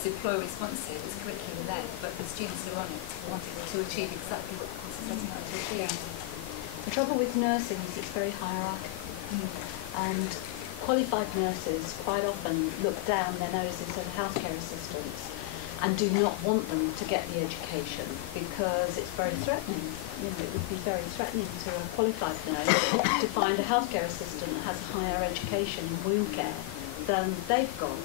it's employer responsive, it's curriculum led, but the students who are on it wanted to achieve exactly what the course is setting out to achieve. The trouble with nursing is it's very hierarchical, and qualified nurses quite often look down their noses at healthcare assistants and do not want them to get the education because it's very threatening. You know, it would be very threatening to a qualified nurse to find a healthcare assistant that has a higher education in wound care than they've got.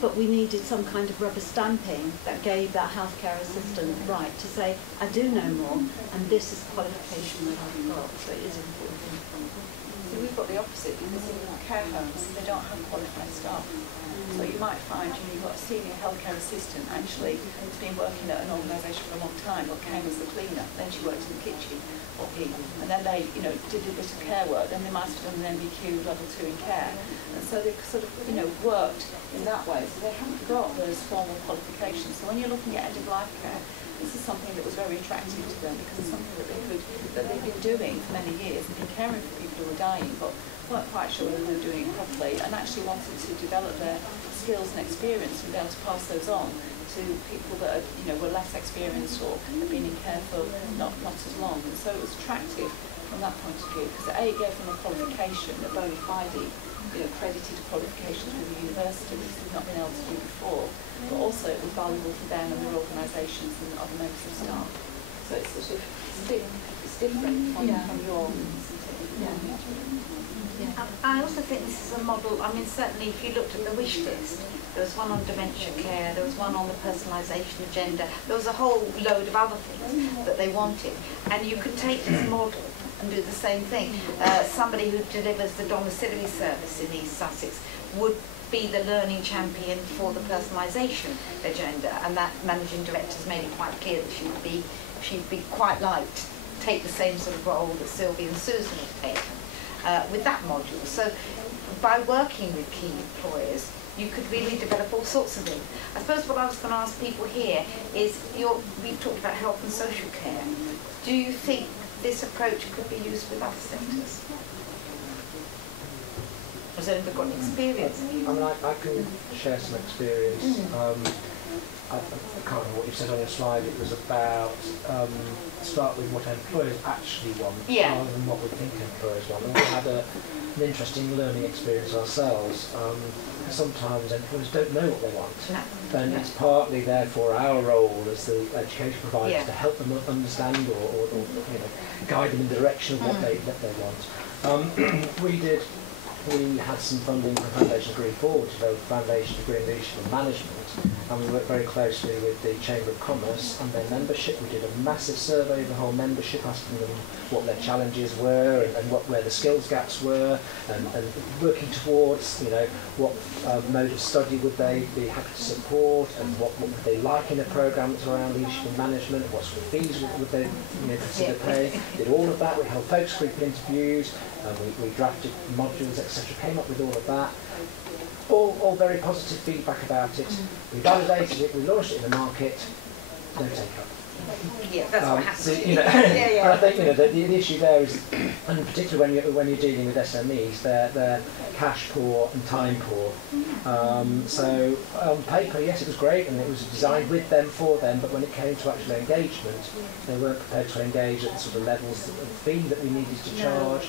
But we needed some kind of rubber stamping that gave that healthcare assistant the right to say, I do know more, and this is the qualification that I've got. So it is important. So we've got the opposite, because in care homes they don't have qualified staff. So you might find you've got a senior healthcare assistant actually who's been working at an organisation for a long time, but came as a cleaner, then she worked in the kitchen, or he, and then they, you know, did a bit of care work, then they might have done an MBQ level 2 in care, and so they've sort of, you know, worked in that way. So they haven't got those formal qualifications. So when you're looking at end-of-life care, this is something that was very attractive to them because it's something that they've been doing for many years. They've been caring for people who are dying, but weren't quite sure whether they were doing it properly, and actually wanted to develop their skills and experience and be able to pass those on to people that are, you know, were less experienced or had been in care for not as long. And so it was attractive from that point of view because A, it gave them a qualification, a bona fide, you know, credited qualifications with the university, which they've not been able to do before, but also it was valuable for them and their organisations and other members of staff. So it's sort of it's different from your. I also think this is a model. I mean, certainly if you looked at the wish list, there was one on dementia care, there was one on the personalisation agenda, there was a whole load of other things that they wanted. And you could take this model and do the same thing. Somebody who delivers the domiciliary service in East Sussex would be the learning champion for the personalisation agenda, and that managing director's made it quite clear that she'd be quite like to take the same sort of role that Sylvie and Susan have taken. With that module. So by working with key employers, you could really develop all sorts of things. I suppose what I was going to ask people here is, we've talked about health and social care. Do you think this approach could be used with other sectors? Has anybody got any experience? I mean, I can share some experience. I can't remember what you said on your slide. It was about start with what employers actually want rather than what we think employers want. And we had an interesting learning experience ourselves. Sometimes employers don't know what they want. And it's partly therefore our role as the education providers to help them understand or you know, guide them in the direction of what they want. We had some funding from Foundation Degree 4, which is a Foundation Degree in Leadership and Management, and we worked very closely with the Chamber of Commerce and their membership. We did a massive survey of the whole membership, asking them what their challenges were and where the skills gaps were, and working towards, you know, what mode of study would they be happy to support, and what would they like in a programme that's around leadership and management, what sort of fees would they, you know, consider paying. Did all of that. We held focus group interviews, we drafted modules, etc. Came up with all of that. All very positive feedback about it. We validated it, we launched it in the market, no take up. Yeah, that's what happens. So, you know, but I think, you know, the issue there is, and particularly when you're dealing with SMEs, they're cash poor and time poor. So on paper, yes, it was great, and it was designed with them for them. But when it came to actual engagement, they weren't prepared to engage at the sort of levels of fee that we needed to charge,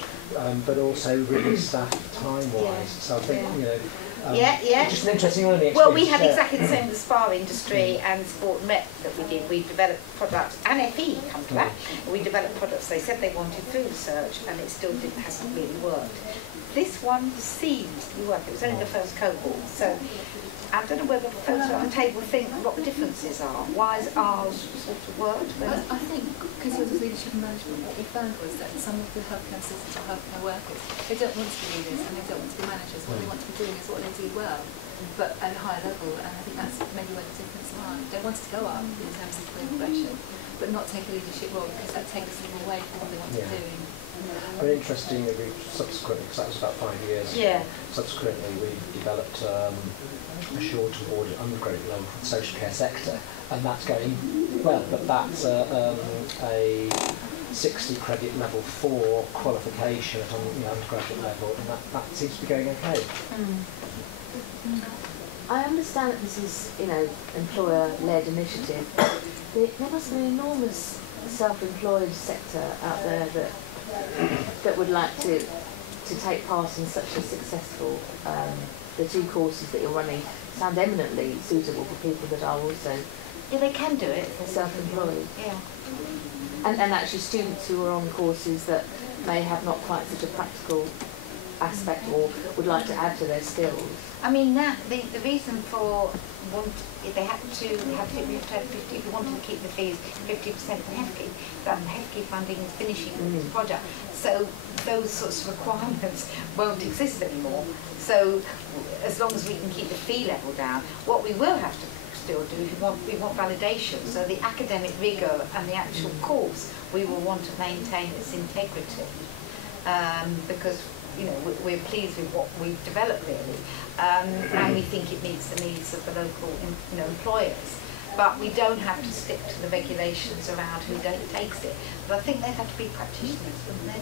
but also really staff time-wise. So I think, you know. Just an interesting learning experience. Well, we had exactly the same with the spa industry and sport and rep that we did. We developed products, and FE come to that. We developed products. They said they wanted through research, and it still hasn't really worked. This one seems to be working. It was only the first cohort, so I don't know whether folks at the table think what the differences are. Why has ours sort of worked? I think because it was leadership and management, what we found was that some of the healthcare assistants or healthcare workers, they don't want to be leaders and they don't want to be managers. What they want to be doing is what they do well, but at a higher level. And I think that's maybe where the difference lies. They want to go up in terms of career progression, but not take a leadership role because that takes them away from what they want to be doing. Very interesting that we subsequently, because that was about 5 years ago, subsequently we developed a short to awarded undergraduate level for the social care sector, and that's going well, but that's a 60 credit level 4 qualification at undergraduate level, and that seems to be going okay. I understand that this is, you know, employer-led initiative. There must be an enormous self-employed sector out there that would like to take part in such a successful. The 2 courses that you're running sound eminently suitable for people that are also they can do it. Self-employed. Yeah. And actually students who are on courses that may have not quite such a practical aspect or would like to add to their skills. I mean, that the reason for they have to have 50, if you wanted to keep the fees 50% from HEFCE, that HEFCE funding is finishing this project. So those sorts of requirements won't exist anymore. So as long as we can keep the fee level down, what we will have to still do, we want validation. So the academic rigour and the actual course, we will want to maintain its integrity, because we're pleased with what we've developed really, and we think it meets the needs of the local employers. But we don't have to stick to the regulations around who takes it. But I think they have to be practitioners, wouldn't they?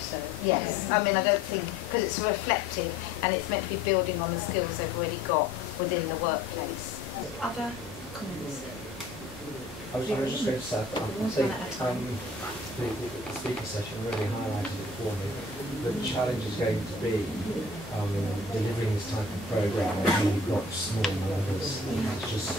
So, yes, I mean, I don't think, because it's reflective and it's meant to be building on the skills they've already got within the workplace. Other comments? I was just going to say, I think the speaker session really highlighted it for me. The challenge is going to be delivering this type of programme when you've got small numbers. It's just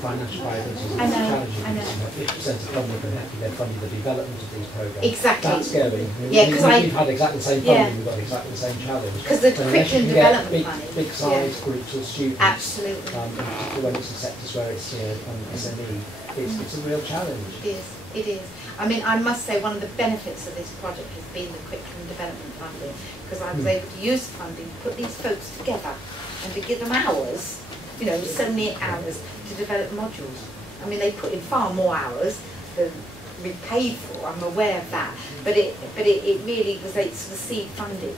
financial viability is challenging. I know. 50% of funding from HEFCE, they're funding the development of these programmes. Exactly. That's going. Yeah, because we've had exactly the same funding, we've got exactly the same challenge. Because the curriculum development money. Big size groups of students. Absolutely. Particularly when it's in sectors where it's SME, it's a real challenge. It is. I mean, I must say one of the benefits of this project has been the curriculum development funding, because I was able to use funding, put these folks together, and to give them hours, so many hours to develop modules. I mean, they put in far more hours than we paid for. I'm aware of that, but it really was sort of seed funded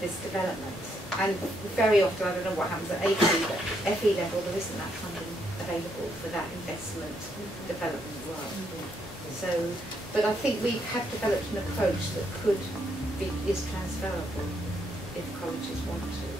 this development. And very often, I don't know what happens at FE, but FE level, there isn't that funding available for that investment development work. So, but I think we have developed an approach that is transferable if colleges want to.